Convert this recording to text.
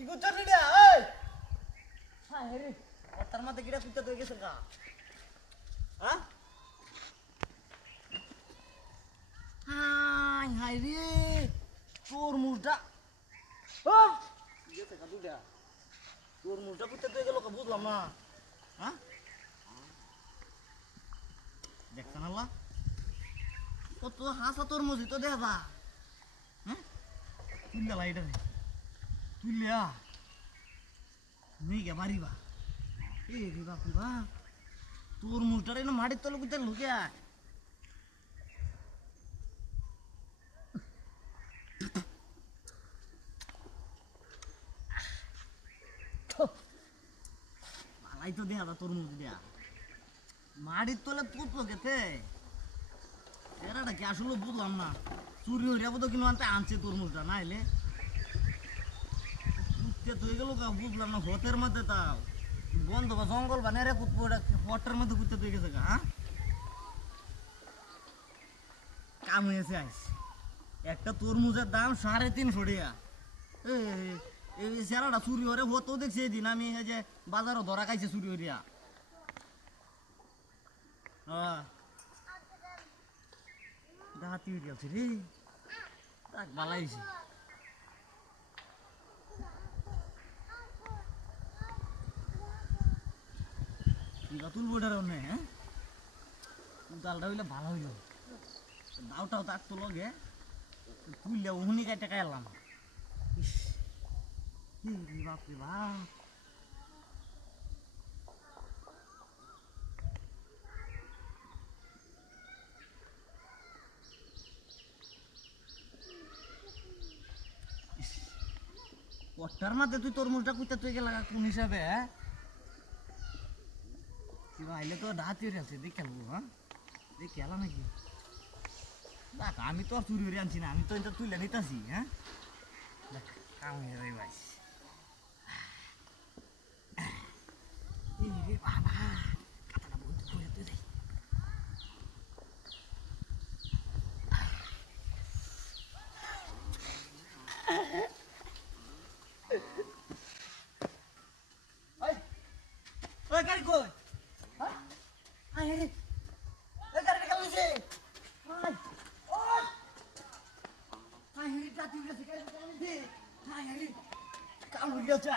কি করছিস রে? এই হ্যাঁ রে, তার মধ্যে কিরা কুত্তা তো গেছে গা। হ্যাঁ হাই হাই রে, তোর মুখটা গেছে গা দুটা। তোর মুখটা কুত্তা তো গেল কা, বুঝলাম না। হ্যাঁ দেখছেন আল্লাহ, কত হাসা তোর মজি তো দেখা। হ্যাঁ তুললে লাইটা রে, তুললিয়া মেঘে মারিবা। এ রে বাপরে বাপ, তোর মুখটা রে মাটির তলে কুত্তা লুকিয়া। মালাই তো দেখা তোর মুখ দিয়া মাটির তলে পুতলো কেতে। এরাটা কি আসলে বুঝলাম না, চুরি হইয়া বোধ কিন্তু আনছে তোর মুখটা, না এলে কুত্তে তুই গেল বুঝলাম না। হতের মধ্যে তাও বন্ধ বা জঙ্গল বা নেড়ে কুতবো, পটের মধ্যে কুত্তে তুই গেছে গা। হ্যাঁ কাম হয়েছে আইস, একটা তরমুজের দাম 350 টাকা। এই সেরাটা চুরি হরে হতো দেখছি এদিন আমি, এই যে বাজারও ধরা খাইছে চুরি হরিয়া। ডাহাতি হয়ে গেছে রে, তাক বালাইছে। তুলবো ওটার অন্য। হ্যাঁ জালটা হইলে ভালো হইল, দাওটাও তাক তো লগে তুললে ওহনি কাইটা খাইলাম। ইস বাপরে বাপ, কটার মধ্যে তুই তরমুজটা কুইতে তুই গেলা কোন হিসাবে? হ্যাঁ আইলে তো ডাহাতি হয়ে আছে, দেখে খেলবো। হ্যাঁ দেখে খেলা নাকি? দেখ আমি তো আর চুরি করে আনছি না, আমি তো এটা তুলে নিতেছি। হ্যাঁ দেখ কাম হয়ে যাবে ভাই। বাবা কাতাটা বলতে তুই যাই। ওই গাড়ি কই? হ্যাঁ আয় রে, ওই গাড়িটা কেমন আছে? আয় ওই আয় রে, জাতি গেছে গাড়িটা কেমন আছে? আয় রে কাম হয়ে গেছে।